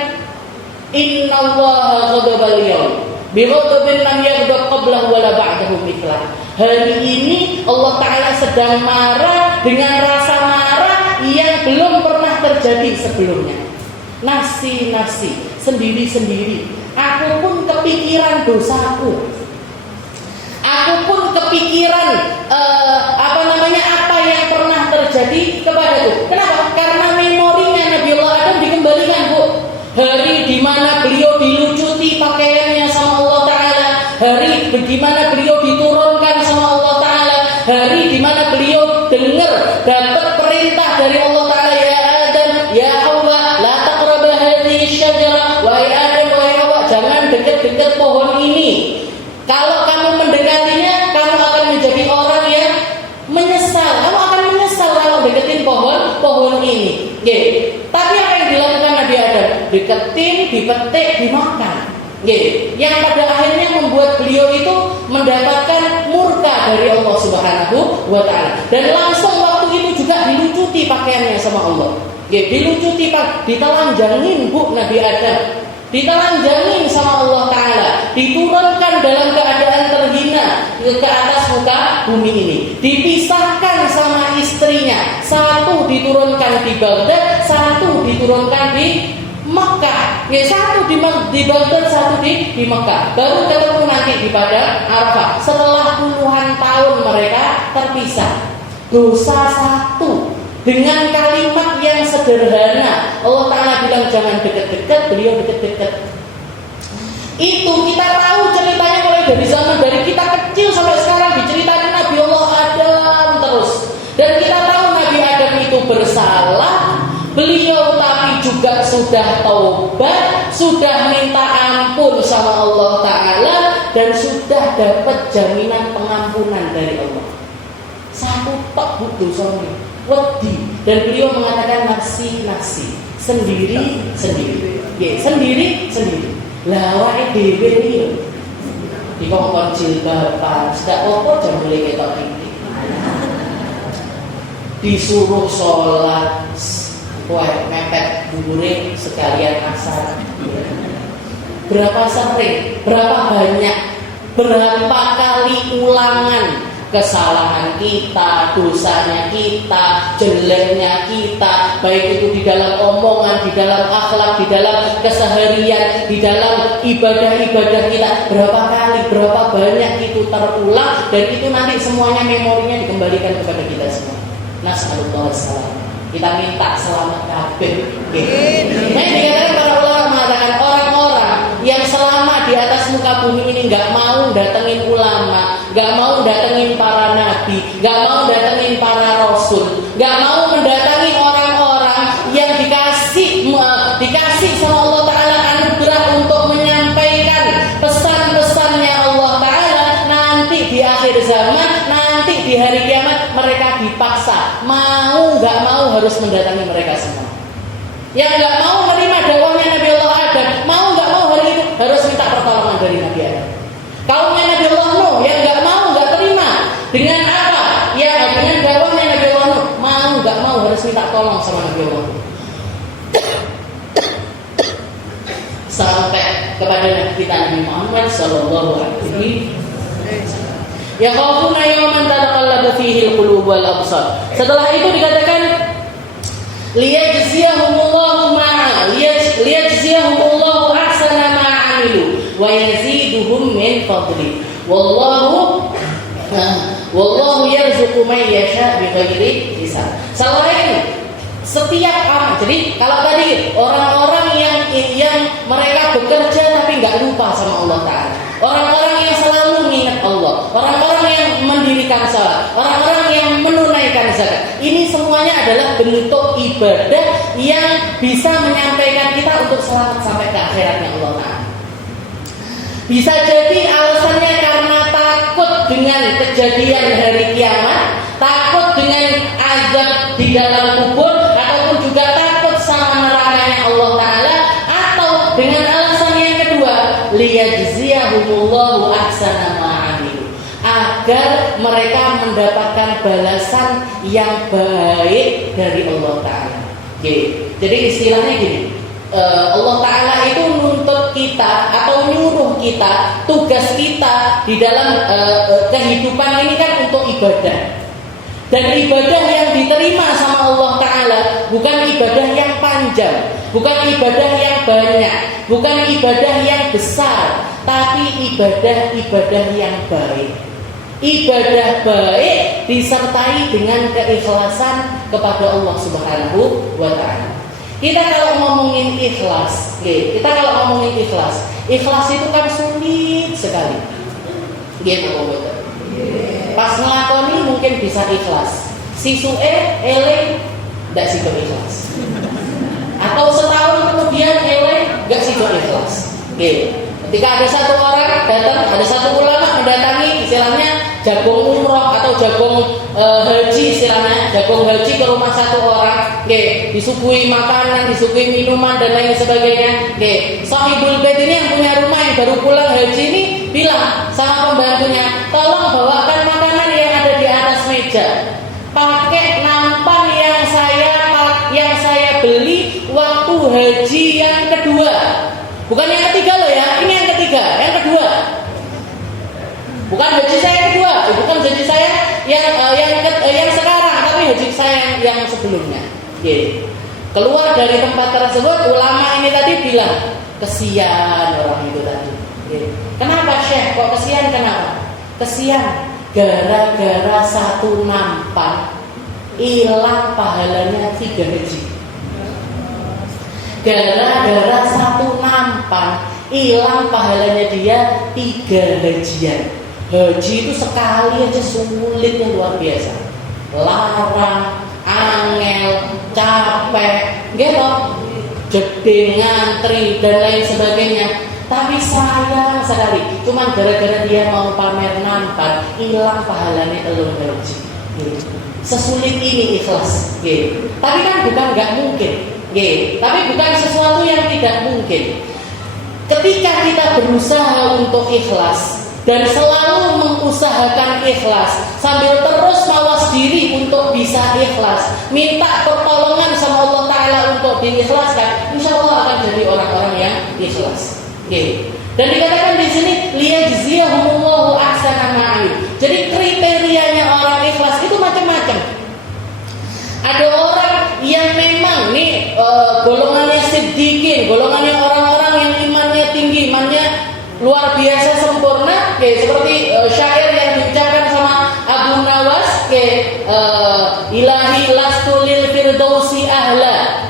innallaha ghadabal yawm bi ghadabin lam yaghdab qablahu wala ba'dahu mithlah. Hari ini Allah Ta'ala sedang marah dengan rasa marah yang belum pernah terjadi sebelumnya. Nafsi, sendiri-sendiri. Aku pun kepikiran dosaku. Aku pun kepikiran apa yang pernah terjadi kepadaku. Kenapa? Karena memorinya Nabi Allah Adam dikembalikan, Bu. Hari di mana beliau dilucuti pakaiannya sama Allah Ta'ala, hari di mana beliau diturunkan sama Allah Ta'ala, hari di mana beliau dengar dapat perintah dari Allah Ta'ala, ya Adam, ya Hawa, la taqrabu hadhihi syajarah, wahai Adam, wahai Hawa, jangan dekat-dekat pohon ini. Kalau kamu mendekatinya, kamu akan menjadi orang yang menyesal. Kamu akan menyesal kalau deketin pohon ini. Tapi apa yang dilakukan Nabi Adam? Deketin, dipetik, dimakan. Yang pada akhirnya membuat beliau itu mendapatkan murka dari Allah Subhanahu wa Ta'ala. Dan langsung waktu itu juga dilucuti pakaiannya sama Allah. Dilucuti, ditelanjangin, Bu, Nabi Adam. Ditelanjangin sama Allah Ta'ala, diturunkan dalam keadaan terhina ke atas muka bumi ini, dipisahkan sama istrinya, satu diturunkan di Baghdad, satu diturunkan di Mekah. Satu di Baghdad, satu di Mekah. Baru ketemu nanti di Padang Arafah. Setelah puluhan tahun mereka terpisah. Dosa satu. Dengan kalimat yang sederhana, Allah Ta'ala bilang jangan dekat-dekat, beliau dekat-dekat. Itu kita tahu ceritanya mulai dari zaman dari kita kecil sampai sekarang diceritakan Nabi Allah Adam terus. Dan kita tahu Nabi Adam itu bersalah, beliau tapi juga sudah taubat, sudah minta ampun sama Allah Ta'ala, dan sudah dapat jaminan pengampunan dari Allah. Satu tok dosanya. Dan beliau mengatakan nafsi, sendiri. Lah awake dhewe iki dikongkon jilbaban, sedak apa jam mulai ketok iki. Disuruh sholat, mepet bubure sekalian asar. Berapa sering, berapa banyak, berapa kali ulangan kesalahan kita, dosanya kita, jeleknya kita, baik itu di dalam omongan, di dalam akhlak, di dalam keseharian, di dalam ibadah-ibadah kita, berapa kali, berapa banyak itu terulang, dan itu nanti semuanya memorinya dikembalikan kepada kita semua. Nas'alullah salam. Kita minta selamat kabeh. Nah, dikatakan para ulama mengatakan orang-orang yang selama di atas muka bumi ini nggak mau datengin ulama, nggak mau datengin para nabi, nggak mau datengin para rasul, nggak mau mendatangi orang-orang yang dikasih sama Allah Ta'ala anugerah untuk menyampaikan pesan-pesannya Allah Ta'ala. Nanti di akhir zaman, nanti di hari kiamat, mereka dipaksa mau nggak mau harus mendatangi mereka semua. Yang nggak mau menerima dakwahnya Nabi Allah Adam, mau nggak mau hari itu harus minta pertolongan dari Nabi Adam. Kaumnya Nabi Allah Nuh yang nggak mau, nggak terima, dengan apa? Ya dengan dakwahnya Nabi Allah Nuh, mau nggak mau harus minta tolong sama Nabi Allah Nuh. Sampai kepada Nabi kita Nabi Muhammad Sallallahu Alaihi Wasallam. Ya khafuna yawman tataqallabu fihi al-qulub wal absar. Setelah itu dikatakan liyajziyahumullahu ahsana ma 'amilu wa yaziduhum min fadli. Wallahu yarzuqu man yasha bighairi hisab. Selain setiap amal. Jadi kalau tadi orang-orang yang mereka bekerja tapi nggak lupa sama Allah Ta'ala, orang-orang yang selalu mengingat Allah, orang-orang yang sholat, orang-orang yang menunaikan zakat. Ini semuanya adalah bentuk ibadah yang bisa menyampaikan kita untuk selamat sampai ke akhiratnya Allah Ta'ala. Bisa jadi alasannya karena takut dengan kejadian hari kiamat, takut dengan azab di dalam kubur, ataupun juga takut sama nerakanya Allah Ta'ala, atau dengan alasan yang kedua, liyajziyahumullahu ahsana ma amilu, agar mereka mendapatkan balasan yang baik dari Allah Ta'ala. Oke. Jadi istilahnya gini, Allah Ta'ala itu nuntut kita atau nyuruh kita, tugas kita di dalam kehidupan ini kan untuk ibadah. Dan ibadah yang diterima sama Allah Ta'ala bukan ibadah yang panjang, bukan ibadah yang banyak, bukan ibadah yang besar, tapi ibadah-ibadah yang baik. Ibadah baik disertai dengan keikhlasan kepada Allah Subhanahu wa Ta'ala. Kita kalau ngomongin ikhlas, ikhlas itu kan sulit sekali. Gitu, pas ngelakoni mungkin bisa ikhlas, sisue eleng nggak sih ikhlas, atau setahun kemudian eleng nggak sih ikhlas. Ketika ada satu orang datang, ada satu ulama mendatangi, istilahnya jagung umroh atau jagung haji, istilahnya jagung haji ke rumah satu orang, disuguhi makanan, disuguhi minuman dan lain sebagainya. Sahibul bait ini yang punya rumah yang baru pulang haji ini bilang sama pembantunya, tolong bawakan makanan yang ada di atas meja, pakai nampan yang saya beli waktu haji yang kedua, bukan yang ketiga loh ya, ini yang ketiga, yang kedua. Bukan haji saya yang kedua, bukan haji saya yang sekarang, tapi haji saya yang sebelumnya. Keluar dari tempat tersebut, ulama ini tadi bilang, kesian orang itu tadi. Kenapa Syekh? Kok kesian? Kenapa? Kesian gara-gara satu nampan hilang pahalanya 3 haji. Gara-gara satu nampan hilang pahalanya dia 3 hajian. Haji itu sekali aja sulitnya luar biasa, larang, angel, capek, gitu, jeding, ngantri dan lain sebagainya. Tapi sayang sekali, cuman gara-gara dia mau pamer nampan, hilang pahalanya 3 haji. Sesulit ini ikhlas. Tapi kan bukan nggak mungkin. Tapi bukan sesuatu yang tidak mungkin. Ketika kita berusaha untuk ikhlas dan selalu mengusahakan ikhlas, sambil terus mawas diri untuk bisa ikhlas, minta pertolongan sama Allah Ta'ala untuk diikhlaskan, insya Allah akan jadi orang-orang yang ikhlas. Dan dikatakan di sini liyajziyahumullahu ahsana ma amilu. Jadi kriterianya orang ikhlas itu macam-macam. Ada orang yang memang nih golongannya siddiqin, golongannya orang-orang yang imannya tinggi, imannya luar biasa sempurna, seperti syair yang diucapkan sama Abu Nawas, ilahi lastu lil firdausi ahla.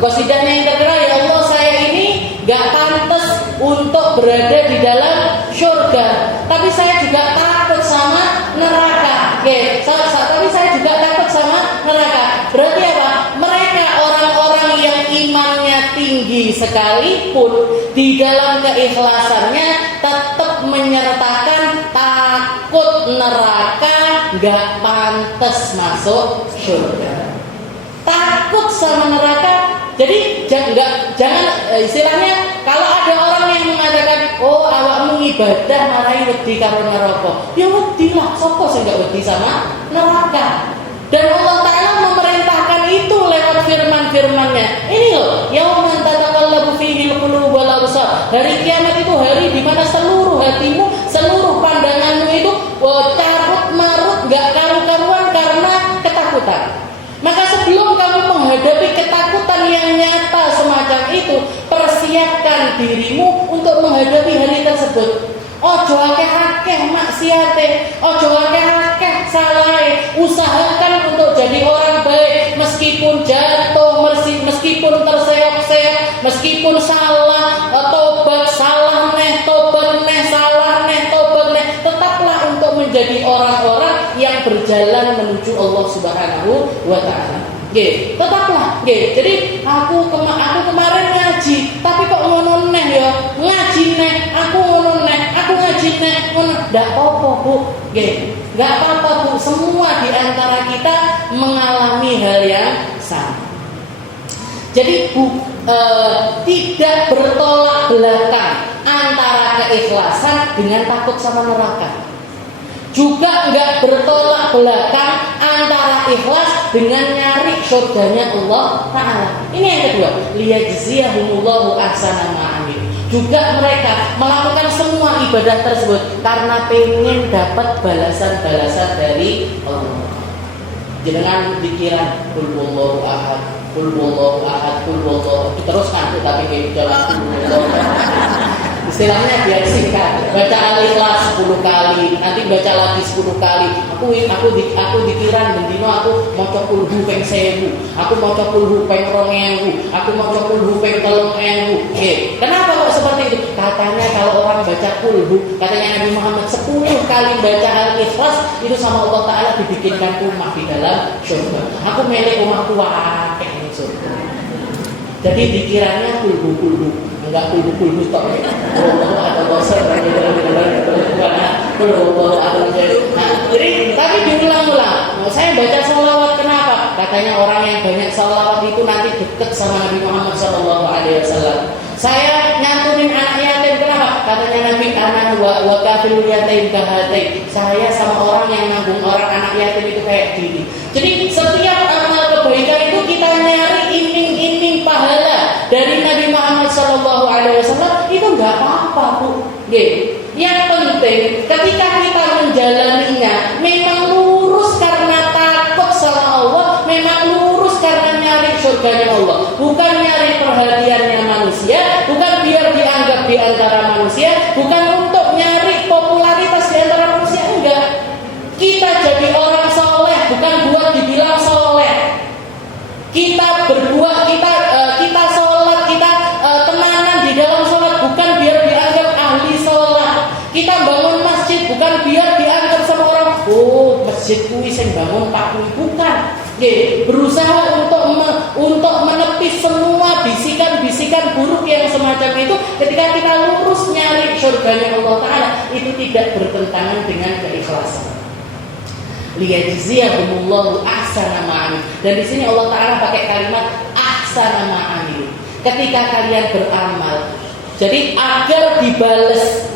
Qasidahnya yang terkenal, ya Allah saya ini gak pantas untuk berada di dalam surga, tapi saya juga takut sama neraka. Tapi saya juga takut sama neraka. Berarti apa? Mereka orang-orang yang imannya tinggi sekalipun di dalam keikhlasannya tetap menyertakan takut neraka, gak pantas masuk surga. Takut sama neraka. Jadi jangan istilahnya kalau ada orang yang mengatakan, oh awakmu ibadah marai wedi karo neraka, ya wedi lah, sapa sing gak wedi sama neraka. Dan Allah Ta'ala memerintahkan itu lewat firman-firmannya. Ini loh, yauman tataqallabu fihi al-qulub wal absar. Hari kiamat itu hari di mana seluruh hatimu, seluruh pandanganmu itu carut marut, gak karu-karuan karena ketakutan. Maka sebelum kamu menghadapi ketakutan yang nyata semacam itu, persiapkan dirimu untuk menghadapi hari tersebut. Ojo akeh-akeh maksiate, ojo akeh-akeh salahe. Usahakan untuk jadi orang baik, meskipun jatuh, meskipun terseok-seok, meskipun salah, tobat salah neh, tobat neh, salah neh, tobat neh, tetaplah untuk menjadi orang-orang berjalan menuju Allah Subhanahu wa taala. Nggih, tetaplah nggih. Jadi aku kemarin ngaji, tapi kok ngono neh ya. Ngaji neh, aku ngono neh, aku ngaji neh, ngono. Ndak apa-apa, Bu. Nggih. Enggak apa-apa, Bu. Semua di antara kita mengalami hal yang sama. Jadi tidak bertolak belakang antara keikhlasan dengan takut sama neraka. Juga enggak bertolak belakang antara ikhlas dengan nyari surganya Allah Ta'ala. Ini yang kedua, liyajziyahumullahu ahsana ma amil. Juga mereka melakukan semua ibadah tersebut karena pengen dapat balasan-balasan dari Allah. Jangan pikiran kul wallahu ahad, kul wallahu ahad, kul wallahu. Diteruskan tapi kayak jalan kul wallahu. Istilahnya biar singkat, baca Al-Ikhlas 10 kali, nanti baca lagi 10 kali. Aku dikiran bendino aku maca kulhu ping 1000, aku maca kulhu ping 2000, aku maca kulhu ping 3000. Kenapa kok seperti itu? Katanya kalau orang baca kulhu, katanya Nabi Muhammad 10 kali baca Al-Ikhlas itu sama Allah Ta'ala dibikinkan rumah di dalam surga. Aku milik rumahku akeh ning surga. Jadi dikiranya kulhu. Enggak kulhu tok. Allah ada dosa bagi dalam jadi tapi diulang-ulang. Saya baca sholawat kenapa? Katanya orang yang banyak sholawat itu nanti dekat sama Nabi Muhammad SAW. Saya nyantunin anak yatim kenapa? Katanya Nabi anak wa kafilul yatim kahatain. Saya sama orang yang nanggung orang anak yatim itu kayak gini. Jadi setiap amal kebaikan itu kita nyari iming-iming pahala dari Nabi Muhammad SAW itu nggak apa-apa, Bu. Yang penting ketika kita menjalaninya memang lurus karena takut sama Allah, memang lurus karena nyari surganya Allah, bukan nyari perhatiannya manusia, bukan biar dianggap di antara manusia, bukan untuk nyari popularitas di antara manusia, enggak. Kita jadi orang soleh bukan buat dibilang soleh. Kita berbuat, kita sholat, kita tenanan di dalam sholat bukan biar dianggap ahli sholat. Kita bangun masjid bukan biar dianggap sama orang, oh masjid kuwi sing bangun Pak kuwi, bukan. Berusaha untuk menepis semua bisikan-bisikan buruk yang semacam itu. Ketika kita lurus nyari surganya Allah Ta'ala, itu tidak bertentangan dengan keikhlasan. Liyajziyahumullahu ahsana ma amil. Dan di sini Allah Ta'ala pakai kalimat ahsana ma amil. Ketika kalian beramal, jadi agar dibales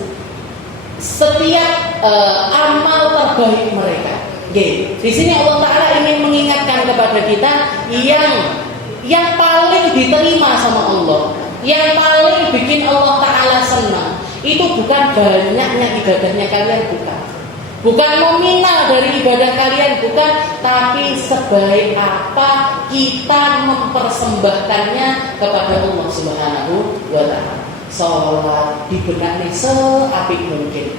setiap amal terbaik mereka. Di sini Allah Ta'ala ingin mengingatkan kepada kita yang paling diterima sama Allah, yang paling bikin Allah Ta'ala senang, itu bukan banyaknya ibadahnya kalian, bukan nominal dari ibadah kalian, bukan, tapi sebaik apa kita mempersembahkannya kepada Allah Subhanahu wa Ta'ala. Sholat dibenahi seapik mungkin,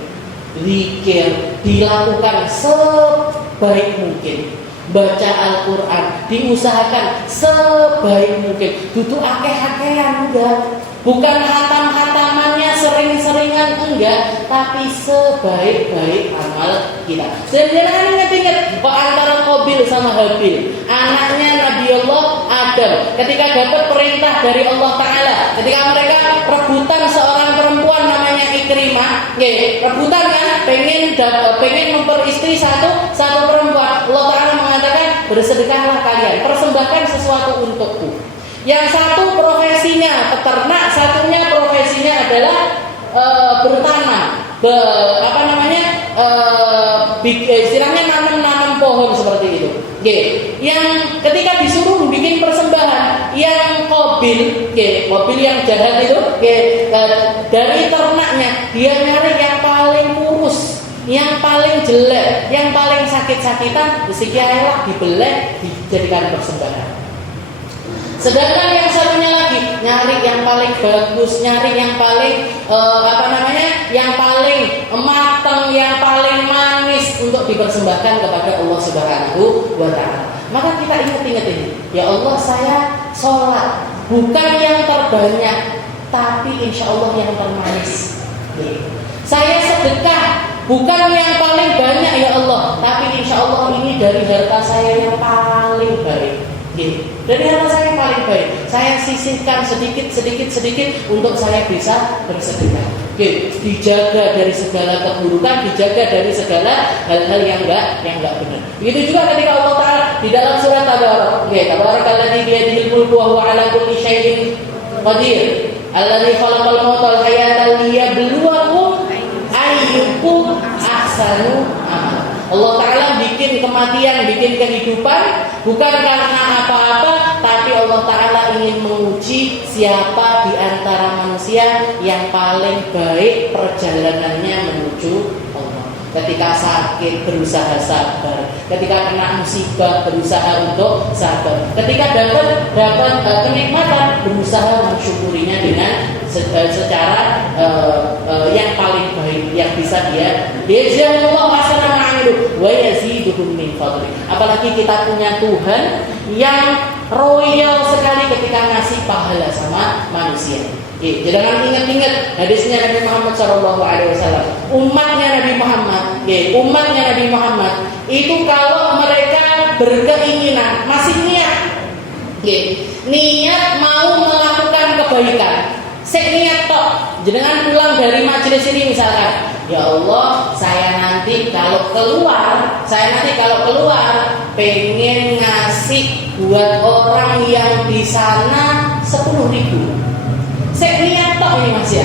zikir dilakukan sebaik mungkin, baca Al-Quran diusahakan sebaik mungkin, duduk akeh-akehan enggak, bukan hatam-hatamannya sering-seringan enggak, tapi sebaik-baik amal kita. Dan jangan ingat-ingat antara Qabil sama Habil, anaknya Nabi Allah Adam, ketika dapat perintah dari Allah Ta'ala, ketika mereka rebutan seorang perempuan namanya Ikrimah, rebutan kan, pengen memperistri satu perempuan. Allah Ta'ala mengatakan, bersedekahlah kalian, persembahkan sesuatu untukku. Yang satu profesinya peternak, satunya profesinya adalah bertanam, istilahnya nanam pohon seperti itu. Yang ketika disuruh bikin persembahan, yang Qabil yang jahat itu, dari ternaknya dia nyari yang paling kurus, yang paling jelek, yang paling sakit-sakitan, disikiailah dibeleh dijadikan persembahan. Sedangkan yang satunya lagi nyari yang paling bagus, nyari yang paling yang paling matang, yang paling manis untuk dipersembahkan kepada Allah Subhanahu wa Ta'ala. Maka kita ingat-ingat ini, ya Allah, saya sholat bukan yang terbanyak, tapi insya Allah yang termanis. Saya sedekah bukan yang paling banyak ya Allah, tapi insya Allah Allah ini dari harta saya yang paling baik. Dari harta saya yang paling baik, saya sisihkan sedikit untuk saya bisa bersedekah. Dijaga dari segala keburukan, dijaga dari segala hal-hal yang enggak benar. Begitu juga ketika Allah Ta'ala di dalam surat Tabarak, Tabarakalladzi biyadihil mulku wa huwa ala kulli syai'in qadir, alladzi khalaqal mauta wal hayata liyabluwakum ayyukum ahsanu amala. Allah Ta'ala bikin kematian, bikin kehidupan bukan karena apa-apa, tapi Allah Ta'ala ingin menguji siapa di antara manusia yang paling baik perjalanannya menuju Allah. Ketika sakit berusaha sabar, ketika kena musibah berusaha untuk sabar, ketika dapat kenikmatan berusaha mensyukurinya dengan secara yang paling baik yang bisa dia jazallahu ahsana ma amilu wa yaziduhum min fadli. Apalagi kita punya Tuhan yang royal sekali ketika ngasih pahala sama manusia. Jangan ingat-ingat hadisnya Nabi Muhammad SAW. Umatnya Nabi Muhammad itu kalau mereka berkeinginan, masih niat mau melakukan kebaikan, niat tok. Jangan pulang dari majelis ini misalkan, ya Allah, saya nanti kalau keluar pengen ngasih buat orang yang di sana 10.000. Niat tok ini Mas ya.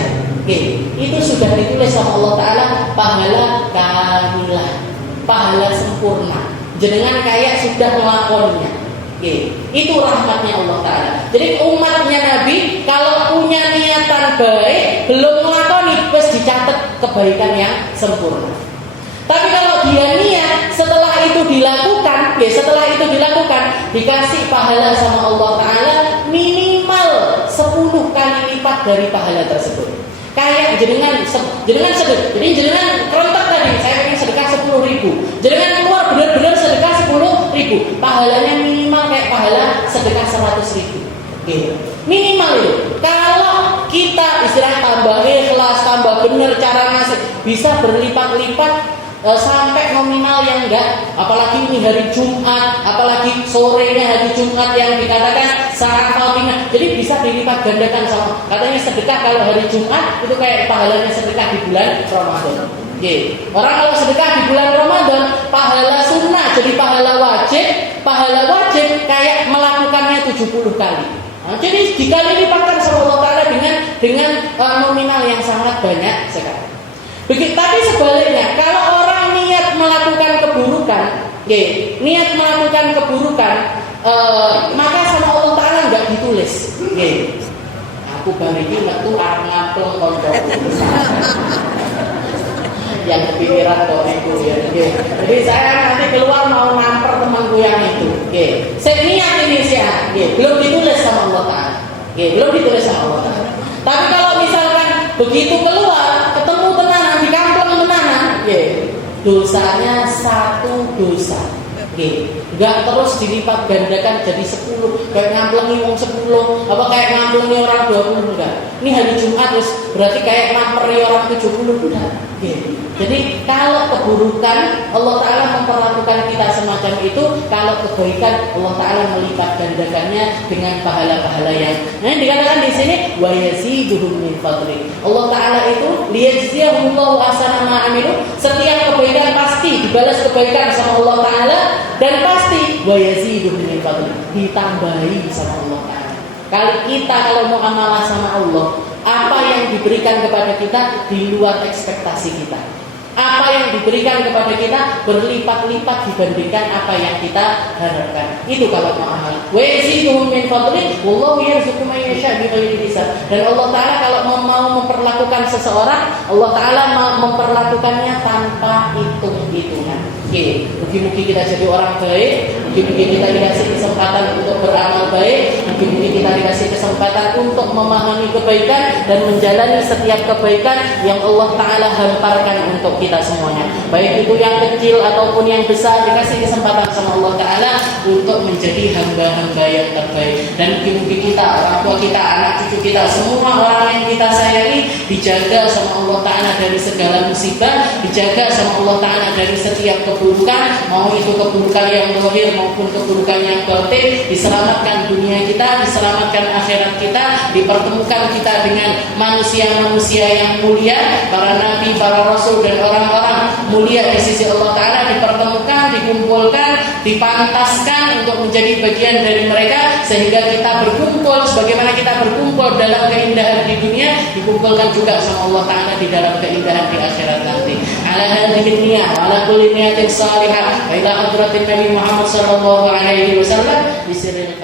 Itu sudah ditulis sama Allah Ta'ala pahala kamilah, pahala sempurna. Jenengan kayak sudah melakonnya. Itu rahmatnya Allah Ta'ala. Jadi umatnya Nabi kalau punya niatan baik belum melakoni, bes dicatat kebaikan yang sempurna. Tapi kalau dia niat setelah itu dilakukan dikasih pahala sama Allah Ta'ala minimal 10 kali lipat dari pahala tersebut. Kayak jenengan sedekah. Jadi jenengan kerentak tadi, saya ingin sedekah 10.000. Jenengan keluar benar-benar sedekah 10.000. Pahalanya minimal kayak pahala sedekah 100.000. Minimal itu. Kalau kita istilah tambah ikhlas, tambah benar cara ngasih, bisa berlipat-lipat sampai nominal yang enggak. Apalagi ini hari Jumat, apalagi sorenya hari Jumat yang dikatakan saat Fatimah. Jadi bisa dilipat gandakan sama. Katanya sedekah kalau hari Jumat itu kayak pahalanya sedekah di bulan Ramadan. Orang kalau sedekah di bulan Ramadan, pahala sunnah jadi pahala wajib kayak melakukannya 70 kali. Jadi dikali lipatkan sama Allah Ta'ala dengan nominal yang sangat banyak sekali. Tapi sebaliknya, kalau orang niat melakukan keburukan, maka sama Allah Ta'ala nggak ditulis. Aku bariki metu ngapel konco yang kepikiran kok itu ya. Jadi saya nanti keluar mau ngamper temanku yang itu. Saya niat ini sih, belum ditulis sama Allah Ta'ala. Tapi kalau misalkan begitu keluar ketemu tenanan di kampung tenanan, dosanya 1 dosa. Enggak terus dilipat gandakan jadi 10, kayak ngamplengi wong 10, apa kayak ngamplengi orang 20 enggak. Ini hari Jumat terus berarti kayak ngamperi orang 70 enggak. Jadi kalau keburukan Allah Ta'ala memperlakukan kita semacam itu, kalau kebaikan Allah Ta'ala melipat gandakannya dengan pahala-pahala yang dikatakan di sini wa yaziduhum min fadli. Allah Ta'ala itu liyajziyahumullahu ahsana ma amilu. Setiap kebaikan pasti dibalas kebaikan sama Allah Ta'ala, dan pasti wa yaziduhum min fadli, ditambahi sama Allah Ta'ala. Kita kalau mau amalah sama Allah, apa yang diberikan kepada kita di luar ekspektasi kita. Apa yang diberikan kepada kita berlipat-lipat dibandingkan apa yang kita harapkan. Itu kalau mau amal. Wa yaziduhum min fadli wallahu yarzuqu man yasha' bighairi hisab. Dan Allah Ta'ala kalau mau memperlakukan seseorang, Allah Ta'ala memperlakukannya tanpa hitung-hitungan. Mungkin kita jadi orang baik, mungkin kita dikasih kesempatan untuk beramal baik, mungkin kita dikasih kesempatan untuk memahami kebaikan dan menjalani setiap kebaikan yang Allah Ta'ala hamparkan untuk kita semuanya. Baik itu yang kecil ataupun yang besar, dikasih kesempatan sama Allah Ta'ala untuk menjadi hamba-hamba yang terbaik. Dan mungkin kita, orang tua kita, anak cucu kita, semua orang yang kita sayangi, dijaga sama Allah Ta'ala dari segala musibah, dijaga sama Allah Ta'ala dari setiap keburukan, mau itu keburukan yang zahir maupun keburukan yang batin, diselamatkan dunia kita, diselamatkan akhirat kita, dipertemukan kita dengan manusia-manusia yang mulia, para nabi, para rasul dan orang-orang mulia di sisi Allah Ta'ala, dipertemukan, dikumpulkan, dipantaskan untuk menjadi bagian dari mereka, sehingga kita berkumpul sebagaimana kita berkumpul dalam keindahan di dunia, dikumpulkan juga sama Allah Ta'ala di dalam keindahan di akhirat nanti. Ala hadhihi niyah wa ala kulli niyatin salihah wa ila hadratin Nabi Muhammad sallallahu alaihi wasallam bisirril